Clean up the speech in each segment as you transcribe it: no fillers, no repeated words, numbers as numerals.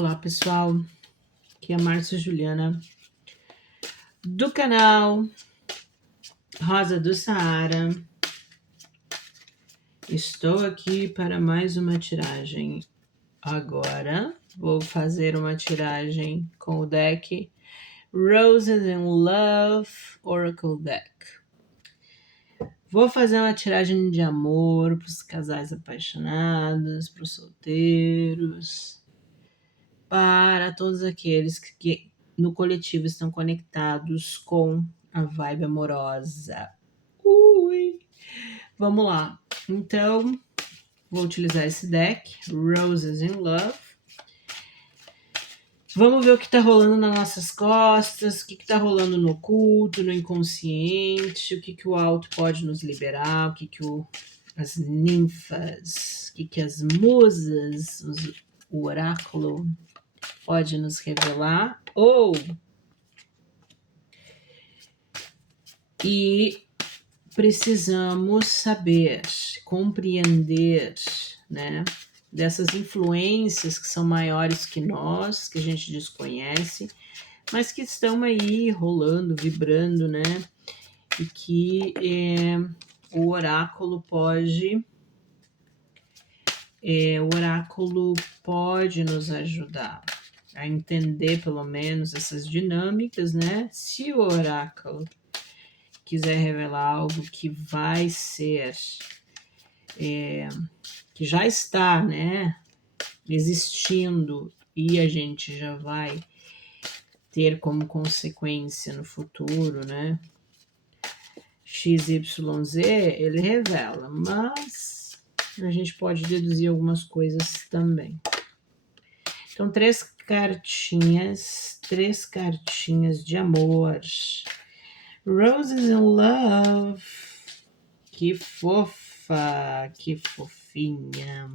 Olá, pessoal. Aqui é a Márcia Juliana do canal Rosa do Saara. Estou aqui para mais uma tiragem. Agora vou fazer uma tiragem com o deck Roses in Love Oracle Deck. Vou fazer uma tiragem de amor para os casais apaixonados, para os solteiros, para todos aqueles que no coletivo estão conectados com a vibe amorosa. Ui! Vamos lá. Então, vou utilizar esse deck, Roses in Love. Vamos ver o que tá rolando nas nossas costas, o que tá rolando no oculto, no inconsciente, o que o alto pode nos liberar, as ninfas, o que as musas, o oráculo pode nos revelar, e precisamos saber, compreender, né, dessas influências que são maiores que nós, que a gente desconhece, mas que estão aí rolando, vibrando, né, e que o oráculo pode nos ajudar a entender pelo menos essas dinâmicas, né? Se o oráculo quiser revelar algo que vai ser, que já está, né, existindo e a gente já vai ter como consequência no futuro, né? XYZ, ele revela, mas a gente pode deduzir algumas coisas também. Então, três cartinhas de amor. Roses in Love. Que fofa, que fofinha.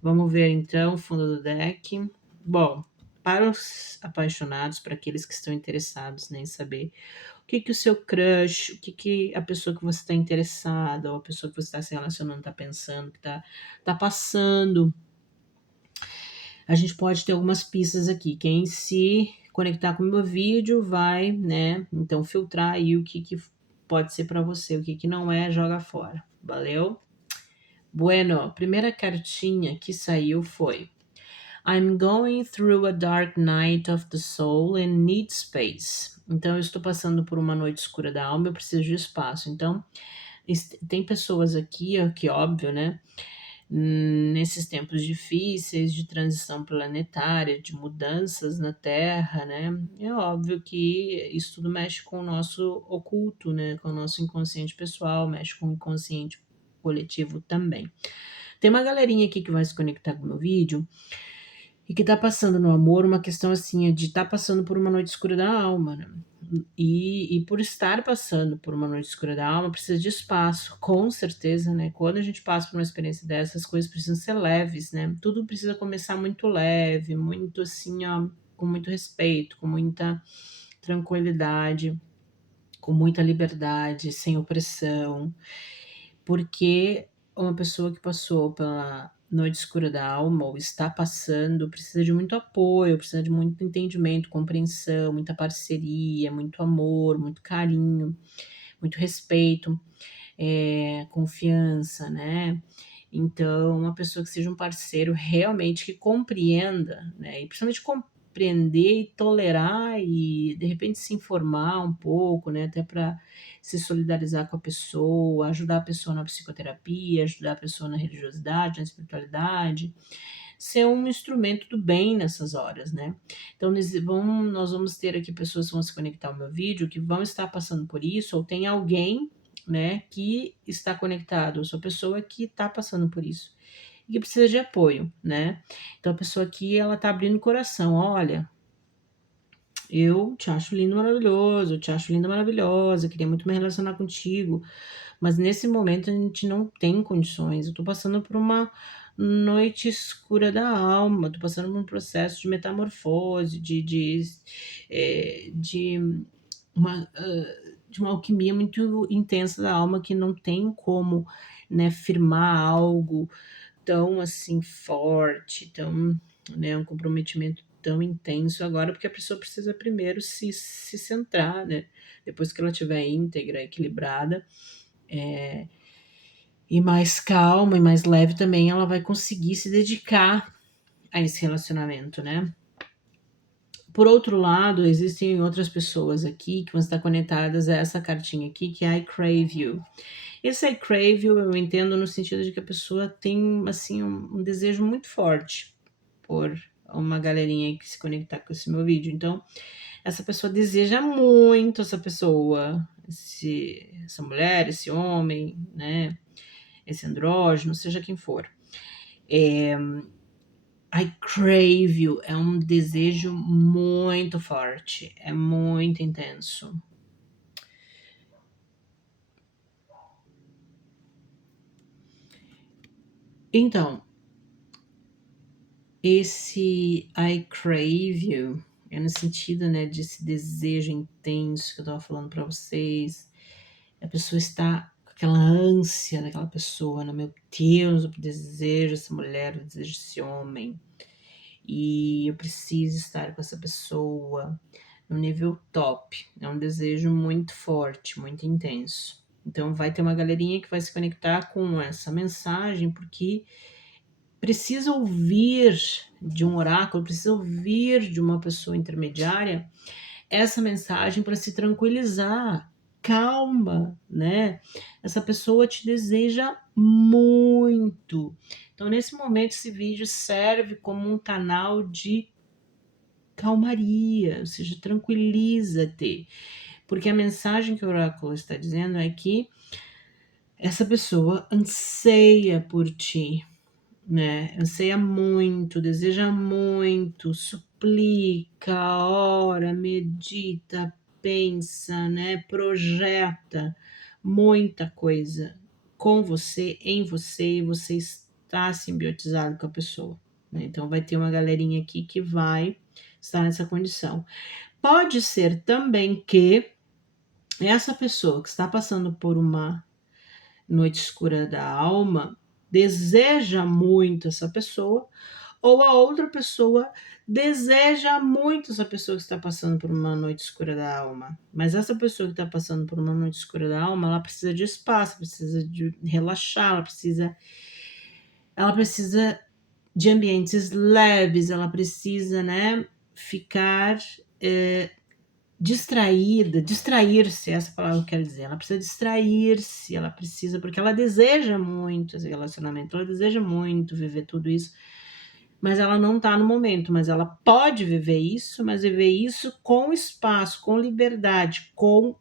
Vamos ver então o fundo do deck. Bom, para os apaixonados, para aqueles que estão interessados, né, em saber o que o seu crush, o que a pessoa que você está interessada, ou a pessoa que você está se relacionando está pensando, que tá passando. A gente pode ter algumas pistas aqui. Quem se conectar com o meu vídeo vai, né, então filtrar aí o que pode ser para você, o que não é, joga fora. Valeu? Bueno, a primeira cartinha que saiu foi: I'm going through a dark night of the soul and need space. Então, eu estou passando por uma noite escura da alma, eu preciso de espaço. Então, tem pessoas aqui, ó, que óbvio, né? Nesses tempos difíceis de transição planetária, de mudanças na Terra, né? É óbvio que isso tudo mexe com o nosso oculto, né? Com o nosso inconsciente pessoal, mexe com o inconsciente coletivo também. Tem uma galerinha aqui que vai se conectar com o meu vídeo e que tá passando no amor uma questão assim, de estar passando por uma noite escura da alma, né? E por estar passando por uma noite escura da alma, precisa de espaço, com certeza, né? Quando a gente passa por uma experiência dessas, as coisas precisam ser leves, né? Tudo precisa começar muito leve, muito assim, ó, com muito respeito, com muita tranquilidade, com muita liberdade, sem opressão, porque uma pessoa que passou pela noite escura da alma ou está passando precisa de muito apoio, precisa de muito entendimento, compreensão, muita parceria, muito amor, muito carinho, muito respeito, confiança, né? Então, uma pessoa que seja um parceiro realmente que compreenda, né? E principalmente compreender e tolerar e de repente se informar um pouco, né? Até para se solidarizar com a pessoa, ajudar a pessoa na psicoterapia, ajudar a pessoa na religiosidade, na espiritualidade, ser um instrumento do bem nessas horas, né? Então, nós vamos ter aqui pessoas que vão se conectar ao meu vídeo, que vão estar passando por isso, ou tem alguém, né, que está conectado, ou sua pessoa que está passando por isso e que precisa de apoio, né? Então, a pessoa aqui, ela tá abrindo o coração, olha, eu te acho lindo, maravilhoso, eu te acho linda, maravilhosa, queria muito me relacionar contigo, mas nesse momento a gente não tem condições. Eu tô passando por uma noite escura da alma, tô passando por um processo de metamorfose, de uma alquimia muito intensa da alma que não tem como, né, firmar algo tão assim forte, tão né, um comprometimento tão intenso agora, porque a pessoa precisa primeiro se centrar, né? Depois que ela estiver íntegra, equilibrada, e mais calma e mais leve também, ela vai conseguir se dedicar a esse relacionamento, né? Por outro lado, existem outras pessoas aqui que vão estar conectadas a essa cartinha aqui, que é I Crave You. Esse I Crave You eu entendo no sentido de que a pessoa tem, assim, um desejo muito forte por uma galerinha que se conectar com esse meu vídeo. Então, essa pessoa deseja muito essa pessoa, essa mulher, esse homem, né? Esse andrógeno, seja quem for. I crave you é um desejo muito forte, é muito intenso. Então, esse I crave you é no sentido, né, desse desejo intenso que eu tava falando para vocês. A pessoa está com aquela ânsia daquela pessoa, né? Meu Deus, eu desejo essa mulher, eu desejo esse homem. E eu preciso estar com essa pessoa no nível top. É um desejo muito forte, muito intenso. Então vai ter uma galerinha que vai se conectar com essa mensagem porque precisa ouvir de um oráculo, precisa ouvir de uma pessoa intermediária essa mensagem para se tranquilizar. Calma, né? Essa pessoa te deseja muito. Então, nesse momento, esse vídeo serve como um canal de calmaria, ou seja, tranquiliza-te. Porque a mensagem que o oráculo está dizendo é que essa pessoa anseia por ti, né? Anseia muito, deseja muito, suplica, ora, medita, pensa, né? Projeta muita coisa com você, em você, e você está simbiotizado com a pessoa, né? Então vai ter uma galerinha aqui que vai estar nessa condição. Pode ser também que essa pessoa que está passando por uma noite escura da alma deseja muito essa pessoa, ou a outra pessoa deseja muito essa pessoa que está passando por uma noite escura da alma. Mas essa pessoa que está passando por uma noite escura da alma, ela precisa de espaço, precisa de relaxar, ela precisa de ambientes leves, ela precisa, né, ficar distrair-se, essa palavra que eu quero dizer, ela precisa distrair-se, ela precisa, porque ela deseja muito esse relacionamento, ela deseja muito viver tudo isso, mas ela não tá no momento, mas ela pode viver isso, mas viver isso com espaço, com liberdade, com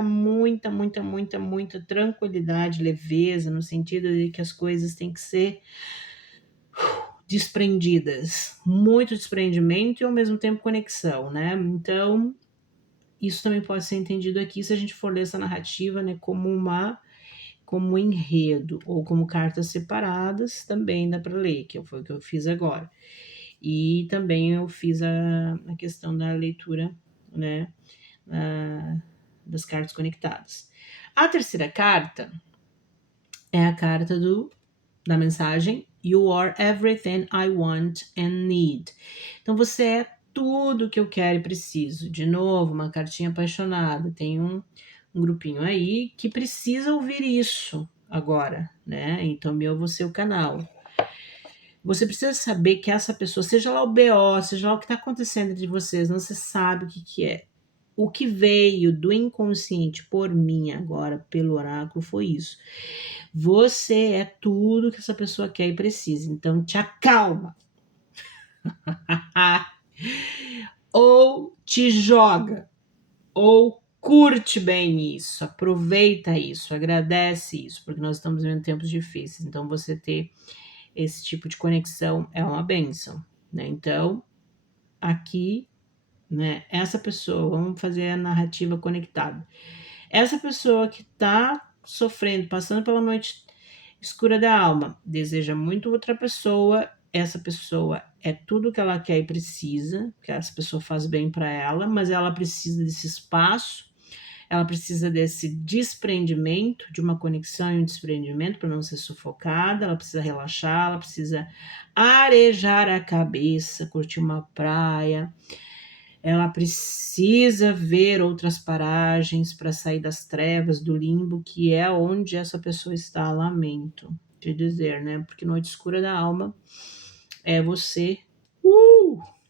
muita tranquilidade, leveza, no sentido de que as coisas têm que ser desprendidas, muito desprendimento e ao mesmo tempo conexão, né? Então, isso também pode ser entendido aqui se a gente for ler essa narrativa, né, como enredo ou como cartas separadas, também dá para ler, que foi o que eu fiz agora. E também eu fiz a questão da leitura, né, das cartas conectadas. A terceira carta é a carta da mensagem You are everything I want and need. Então você é tudo que eu quero e preciso. De novo, uma cartinha apaixonada. Tem um grupinho aí que precisa ouvir isso agora, né? Então meu vou ser o canal. Você precisa saber que essa pessoa, seja lá o BO, seja lá o que está acontecendo entre vocês, não se sabe o que é. O que veio do inconsciente por mim agora, pelo oráculo, foi isso. Você é tudo que essa pessoa quer e precisa, então te acalma. Ou te joga, ou curte bem isso, aproveita isso, agradece isso, porque nós estamos vivendo tempos difíceis, então você ter esse tipo de conexão é uma bênção, né? Então, aqui, né, essa pessoa, vamos fazer a narrativa conectada. Essa pessoa que está sofrendo, passando pela noite escura da alma, deseja muito outra pessoa, essa pessoa é tudo que ela quer e precisa, que essa pessoa faz bem para ela, mas ela precisa desse espaço, ela precisa desse desprendimento, de uma conexão e um desprendimento para não ser sufocada, ela precisa relaxar, ela precisa arejar a cabeça, curtir uma praia, ela precisa ver outras paragens para sair das trevas, do limbo, que é onde essa pessoa está, lamento te dizer, né? Porque noite escura da alma é você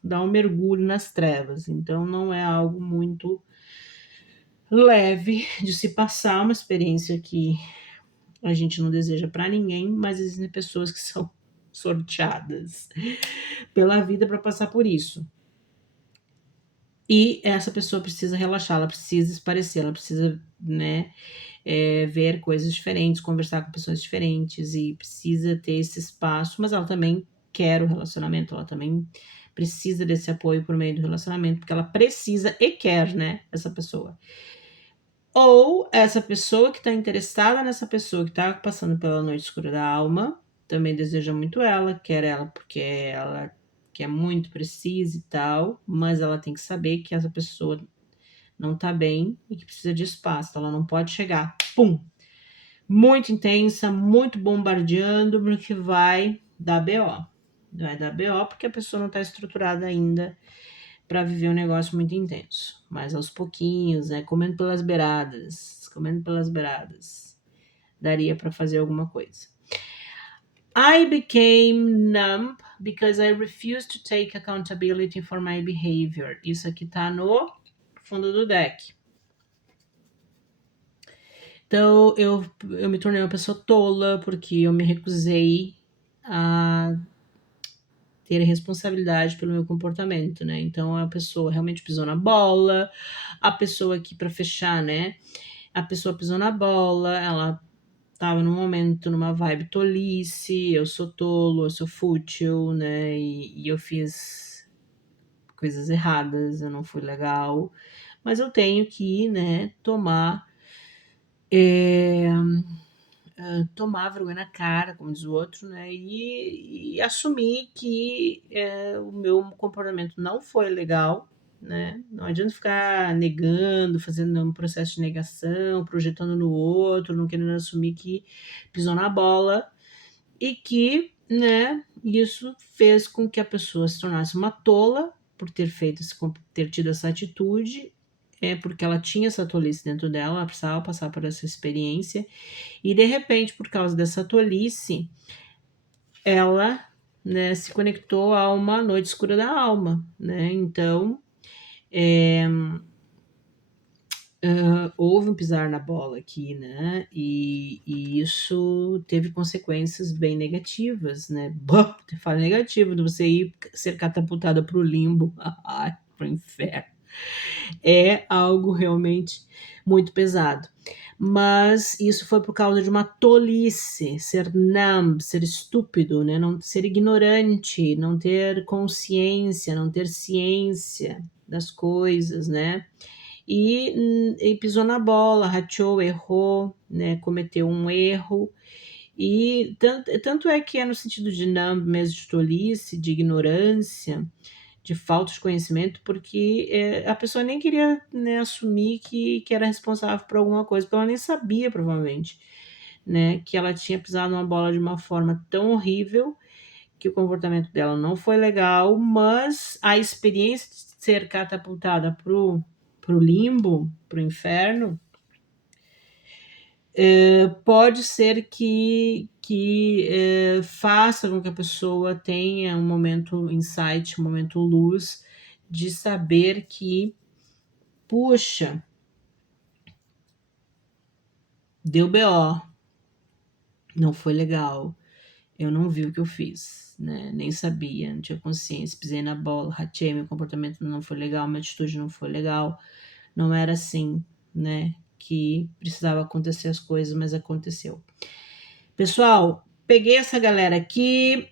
dar um mergulho nas trevas, então não é algo muito leve de se passar, uma experiência que a gente não deseja para ninguém, mas existem pessoas que são sorteadas pela vida para passar por isso. E essa pessoa precisa relaxar, ela precisa esparecer, ela precisa, né, ver coisas diferentes, conversar com pessoas diferentes e precisa ter esse espaço, mas ela também quer o relacionamento, ela também precisa desse apoio por meio do relacionamento, porque ela precisa e quer, né, essa pessoa. Ou essa pessoa que está interessada nessa pessoa que está passando pela noite escura da alma, também deseja muito ela, quer ela porque ela quer muito, precisa e tal, mas ela tem que saber que essa pessoa não tá bem e que precisa de espaço, ela não pode chegar, pum, muito intensa, muito bombardeando, porque vai dar BO. Vai dar BO porque a pessoa não está estruturada ainda para viver um negócio muito intenso. Mas aos pouquinhos, né? Comendo pelas beiradas, daria para fazer alguma coisa. I became numb because I refused to take accountability for my behavior. Isso aqui tá no fundo do deck. Então, eu me tornei uma pessoa tola porque eu me recusei a ter responsabilidade pelo meu comportamento, né? Então, a pessoa realmente pisou na bola, a pessoa aqui, para fechar, né? A pessoa pisou na bola, ela tava num momento, numa vibe tolice, eu sou tolo, eu sou fútil, né? E eu fiz coisas erradas, eu não fui legal, mas eu tenho que, né, tomar vergonha na cara, como diz o outro, né? E assumir que o meu comportamento não foi legal, né? Não adianta ficar negando, fazendo um processo de negação, projetando no outro, não querendo assumir que pisou na bola e que, né, isso fez com que a pessoa se tornasse uma tola por ter tido essa atitude, porque ela tinha essa tolice dentro dela, ela precisava passar por essa experiência, e de repente, por causa dessa tolice, ela, né, se conectou a uma noite escura da alma, né? Então, houve um pisar na bola aqui, né? E isso teve consequências bem negativas, né? Bom, fala negativo de você ir ser catapultada para o limbo, para o inferno. É algo realmente muito pesado. Mas isso foi por causa de uma tolice, ser numb, ser estúpido, né? Não ser ignorante, não ter consciência, não ter ciência das coisas, né? E pisou na bola, rateou, errou, né? Cometeu um erro. E tanto é que é no sentido de numb mesmo, de tolice, de ignorância, de falta de conhecimento, porque a pessoa nem queria, né, assumir que era responsável por alguma coisa, porque ela nem sabia, provavelmente, né, que ela tinha pisado numa bola de uma forma tão horrível que o comportamento dela não foi legal, mas a experiência de ser catapultada pro limbo, pro inferno, pode ser que faça com que a pessoa tenha um momento insight, um momento luz, de saber que, puxa, deu BO, não foi legal, eu não vi o que eu fiz, né? Nem sabia, não tinha consciência, pisei na bola, ratei, meu comportamento não foi legal, minha atitude não foi legal, não era assim, né? Que precisava acontecer as coisas, mas aconteceu. Pessoal, peguei essa galera aqui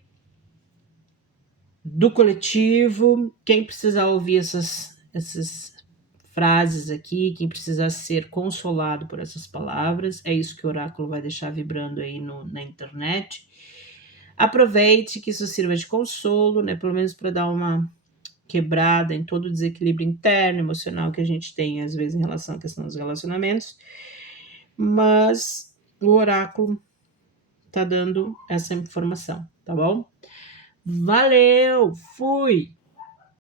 do coletivo. Quem precisar ouvir essas frases aqui, quem precisar ser consolado por essas palavras, é isso que o oráculo vai deixar vibrando aí na internet. Aproveite que isso sirva de consolo, né? Pelo menos para dar uma quebrada em todo o desequilíbrio interno, emocional que a gente tem, às vezes, em relação à questão dos relacionamentos. Mas o oráculo tá dando essa informação, tá bom? Valeu! Fui!